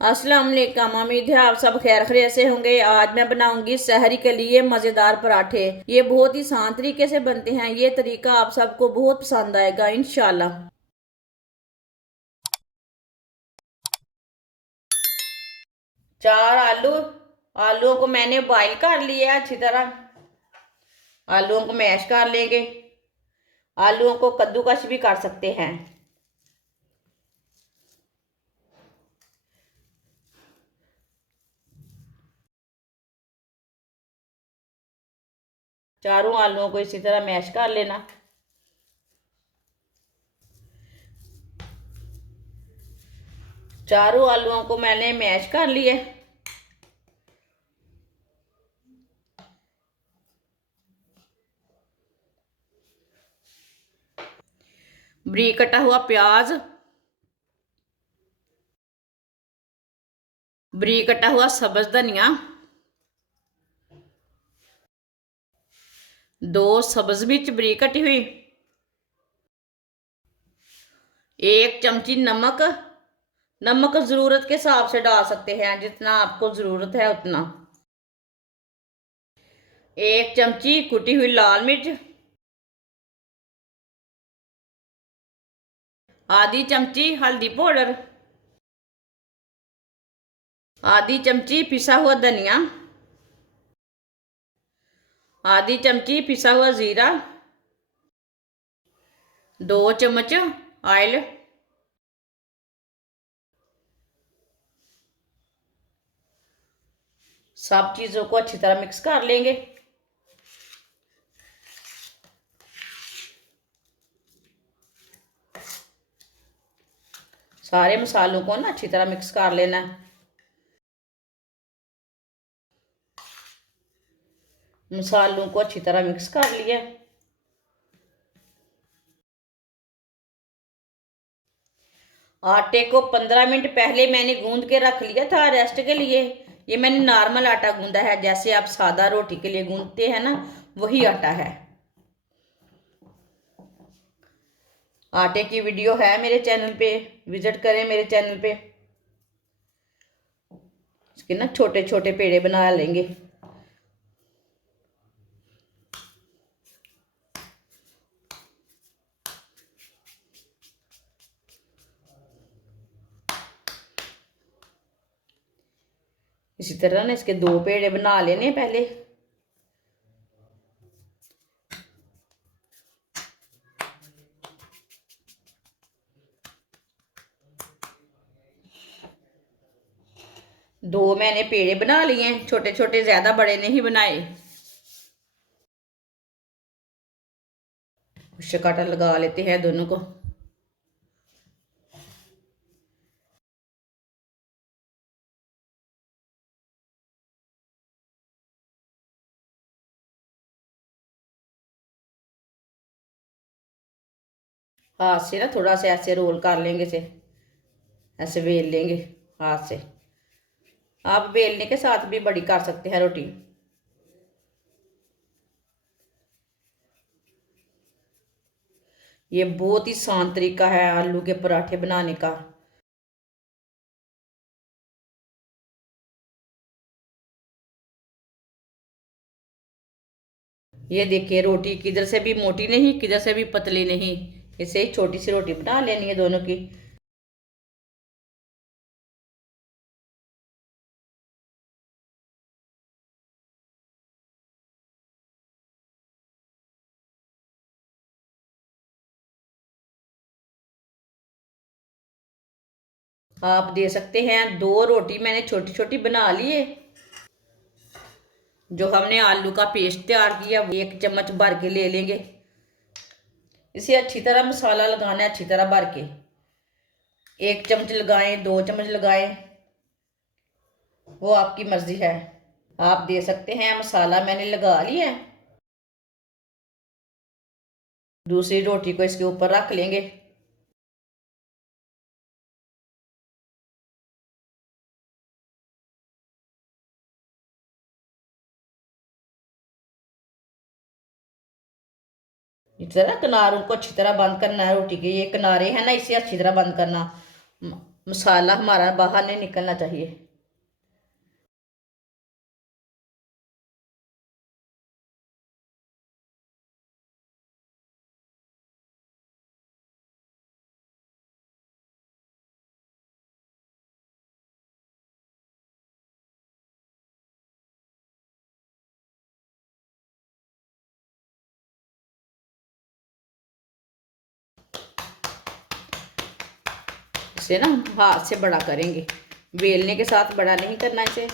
अस्सलाम वालेकुम। उम्मीद है आप सब खैर खैरियत से होंगे। आज मैं बनाऊंगी सहरी के लिए मज़ेदार पराठे। ये बहुत ही आसान तरीके से बनते हैं। ये तरीका आप सबको बहुत पसंद आएगा इंशाल्लाह। 4 आलू। आलूओं को मैंने बॉईल कर लिया है अच्छी तरह। आलूओं को मैश कर लेंगे। आलूओं को कद्दूकश भी कर सकते हैं। चारों आलूओं को इसी तरह मैश कर लेना। चारों आलूओं को मैंने मैश कर लिया। बारीक कटा हुआ प्याज, बारीक कटा हुआ सब्ज धनिया, 2 सब्ज मिर्च बारीक कटी हुई, 1 चमची नमक। नमक ज़रूरत के हिसाब से डाल सकते हैं, जितना आपको ज़रूरत है उतना। 1 चमची कुटी हुई लाल मिर्च, आधी चमची हल्दी पाउडर, आधी चमची पिसा हुआ धनिया, आधी चमची पिसा हुआ ज़ीरा, 2 चम्मच ऑयल, सब चीज़ों को अच्छी तरह मिक्स कर लेंगे। सारे मसालों को ना अच्छी तरह मिक्स कर लेना है। मसालों को अच्छी तरह मिक्स कर लिया। आटे को 15 मिनट पहले मैंने गूंद के रख लिया था रेस्ट के लिए। ये मैंने नॉर्मल आटा गूंदा है, जैसे आप सादा रोटी के लिए गूंदते हैं ना, वही आटा है। आटे की वीडियो है मेरे चैनल पे, विजिट करें मेरे चैनल पे। इसके ना छोटे छोटे पेड़े बना लेंगे। इसी तरह ना इसके 2 पेड़े बना लेने पहले। दो मैंने पेड़े बना लिए हैं, छोटे छोटे, ज्यादा बड़े नहीं बनाए। काटा लगा लेते हैं दोनों को। हाथ से ना थोड़ा सा ऐसे रोल कर लेंगे, से ऐसे बेल लेंगे हाथ से। आप बेलने के साथ भी बड़ी कर सकते हैं रोटी। ये बहुत ही आसान तरीका है आलू के पराठे बनाने का। ये देखिए, रोटी किधर से भी मोटी नहीं, किधर से भी पतली नहीं। इसे ही छोटी सी रोटी बना लेनी है दोनों की। आप दे सकते हैं। 2 रोटी मैंने छोटी छोटी बना ली है। जो हमने आलू का पेस्ट तैयार किया, 1 चम्मच भर के ले लेंगे। इसे अच्छी तरह मसाला लगाना है, अच्छी तरह भर के। 1 चम्मच लगाएं, 2 चम्मच लगाएं, वो आपकी मर्जी है। आप दे सकते हैं। मसाला मैंने लगा लिया है। दूसरी रोटी को इसके ऊपर रख लेंगे। इस तरह किनारों को अच्छी तरह बंद करना है रोटी के। ये किनारे हैं ना, इसे अच्छी तरह बंद करना। मसाला हमारा बाहर नहीं निकलना चाहिए। इसे ना हाथ से बड़ा करेंगे, बेलने के साथ बड़ा नहीं करना इसे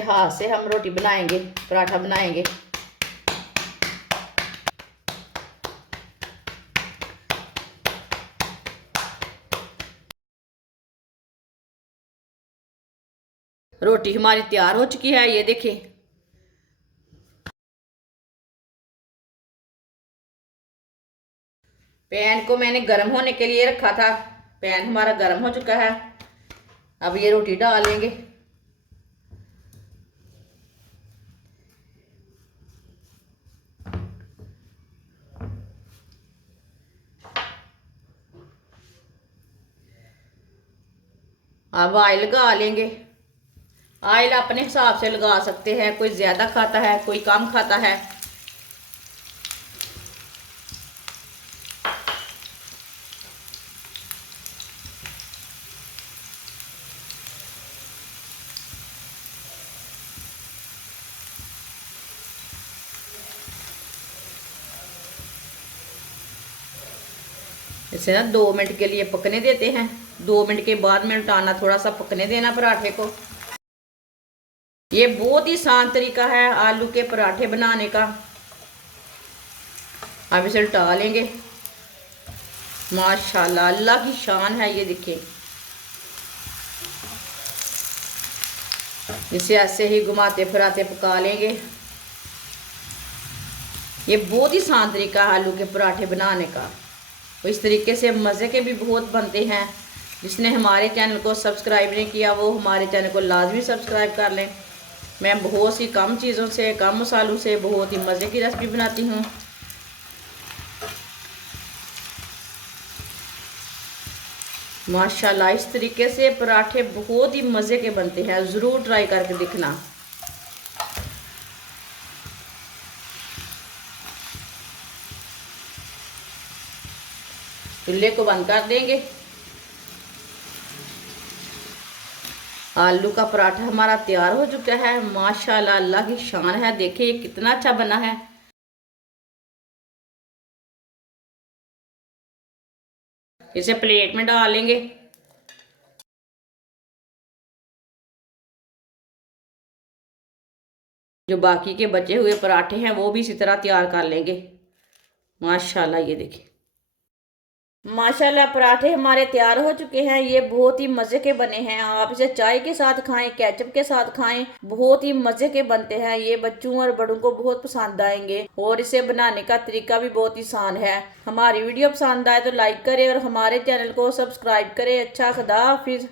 हाथ से हम रोटी बनाएंगे, पराठा बनाएंगे। रोटी हमारी तैयार हो चुकी है, ये देखिए। पैन को मैंने गर्म होने के लिए रखा था। पैन हमारा गर्म हो चुका है। अब ये रोटी डालेंगे। अब ऑयल लगा लेंगे। ऑयल अपने हिसाब से लगा सकते हैं, कोई ज़्यादा खाता है, कोई कम खाता है। इसे ना 2 मिनट के लिए पकने देते हैं। 2 मिनट के बाद में उल्टाना, थोड़ा सा पकने देना पराठे को। ये बहुत ही आसान तरीका है आलू के पराठे बनाने का। अब इसे उल्टा लेंगे। माशाल्लाह, अल्लाह की शान है, ये देखिए। इसे ऐसे ही घुमाते फिराते पका लेंगे। ये बहुत ही आसान तरीका है आलू के पराठे बनाने का। तो इस तरीके से मज़े के भी बहुत बनते हैं। जिसने हमारे चैनल को सब्सक्राइब नहीं किया वो हमारे चैनल को लाजमी सब्सक्राइब कर लें। मैं बहुत सी कम चीज़ों से, कम मसालों से बहुत ही मज़े की रेसिपी बनाती हूँ। माशाल्लाह, इस तरीके से पराठे बहुत ही मज़े के बनते हैं, ज़रूर ट्राई करके देखना। चूल्हे को बंद कर देंगे। आलू का पराठा हमारा तैयार हो चुका है। माशाल्लाह, अल्लाह की शान है। देखिए ये कितना अच्छा बना है। इसे प्लेट में डालेंगे। जो बाकी के बचे हुए पराठे हैं वो भी इसी तरह तैयार कर लेंगे। माशाल्लाह, ये देखिए। माशाल्लाह, पराठे हमारे तैयार हो चुके हैं। ये बहुत ही मज़े के बने हैं। आप इसे चाय के साथ खाएं, केचप के साथ खाएं, बहुत ही मज़े के बनते हैं। ये बच्चों और बड़ों को बहुत पसंद आएंगे और इसे बनाने का तरीका भी बहुत ही आसान है। हमारी वीडियो पसंद आए तो लाइक करें और हमारे चैनल को सब्सक्राइब करें। अच्छा, खुदा हाफिज।